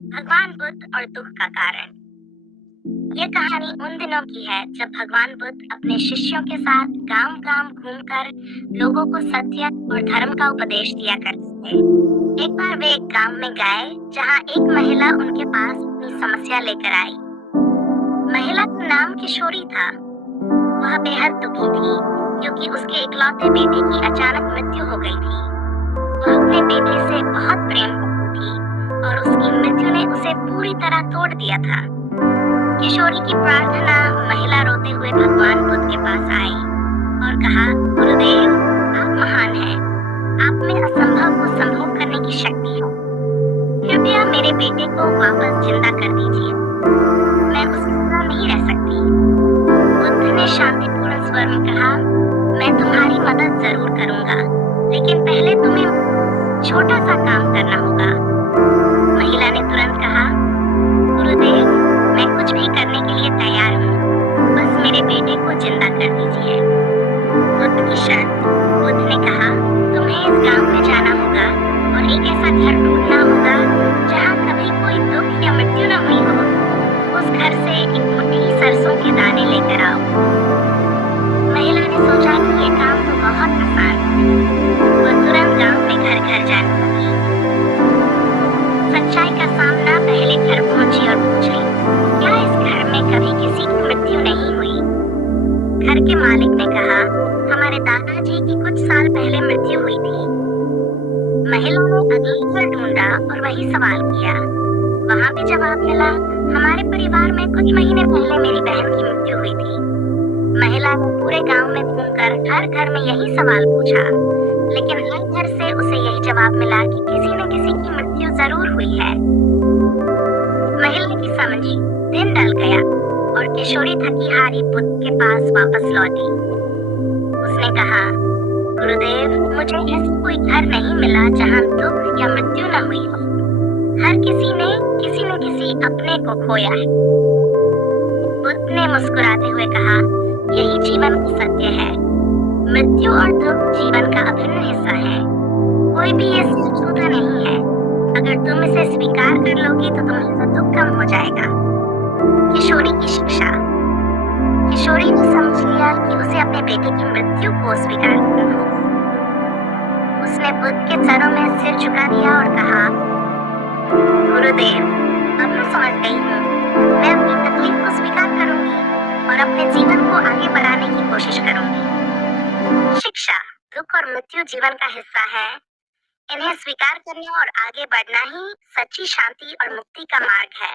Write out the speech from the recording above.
भगवान बुद्ध और दुख का कारण। ये कहानी उन दिनों की है जब भगवान बुद्ध अपने शिष्यों के साथ गांव-गांव घूमकर लोगों को सत्य और धर्म का उपदेश दिया करते थे। एक बार वे एक गांव में गए जहां एक महिला उनके पास अपनी समस्या लेकर आई। महिला का नाम किशोरी था। वह बेहद दुखी थी क्योंकि उसके इकलौते बेटे की अचानक मृत्यु हो गई थी। वह अपने बेटे से बहुत प्रेम करती थी और उसकी मृत्यु ने उसे पूरी तरह तोड़ दिया था। किशोरी की प्रार्थना महिला रोते हुए भगवान बुद्ध के पास आई और कहा, गुरुदेव, आप महान हैं। आप में असंभव को संभव करने की शक्ति है। कृपया मेरे बेटे को वापस जिंदा कर दीजिए। मैं उसके बिना नहीं रह सकती। बुद्ध ने शांतिपूर्ण स्वर में कहा, मैं तुम्हारी मदद जरूर करूंगा, लेकिन पहले तुम्हें छोटा सा काम करना होगा। महिला ने तुरंत कहा, गुरुदेव, मैं कुछ भी करने के लिए तैयार हूँ, बस मेरे बेटे को जिंदा कर दीजिए। बुद्ध की शर्त। बुद्ध ने कहा, तुम्हें इस गांव में जाना होगा और एक ऐसा घर ढूंढना होगा जहाँ कभी कोई दुख या मृत्यु न हुई हो। उस घर से एक मुट्ठी सरसों के दाने लेकर आओ। महिला ने सोचा कि ये काम तो बहुत आसान है। वह तुरंत गांव में घर घर जाने लगी। सच्चाई का सामना पहले घर पहुंची और पूछी, क्या इस घर में कभी किसी की मृत्यु नहीं हुई? घर के मालिक ने कहा, हमारे दादाजी की कुछ साल पहले मृत्यु हुई थी। महिला ने अगला घर ढूंढा और वही सवाल किया। वहां भी जवाब मिला, हमारे परिवार में कुछ महीने पहले मेरी बहन की मृत्यु हुई थी। महिला ने पूरे गांव में घूमकर हर घर में यही सवाल पूछा, लेकिन हर घर से उसे यही जवाब मिला कि किसी न किसी की मृत्यु जरूर हुई है। महिला की समझी। दिन ढल गया और किशोरी थकी हारी बुद्ध के पास वापस लौटी। उसने कहा, गुरुदेव, मुझे ऐसा कोई घर नहीं मिला जहाँ दुख या मृत्यु न हुई हो। हर किसी ने किसी न किसी अपने को खोया है। बुद्ध ने मुस्कुराते हुए कहा, यही जीवन का सत्य है। मृत्यु और दुख जीवन का अभिन्न हिस्सा है। कोई भी ये झूठा नहीं है। अगर तुम इसे स्वीकार कर लोगी तो तुम्हारा दुख कम हो जाएगा। किशोरी की शिक्षा। किशोरी ने समझ लिया कि उसे अपने बेटे की मृत्यु को स्वीकार करना होगा। उसने बुद्ध के चरणों में सिर झुका दिया और कहा, गुरुदेव, अब मैं समझ गई हूँ। मैं अपनी तकलीफ को स्वीकार करूंगी और अपने जीवन को आगे बढ़ाने की कोशिश करूंगी। शिक्षा। दुख और मृत्यु जीवन का हिस्सा है। इन्हें स्वीकार करना और आगे बढ़ना ही सच्ची शांति और मुक्ति का मार्ग है।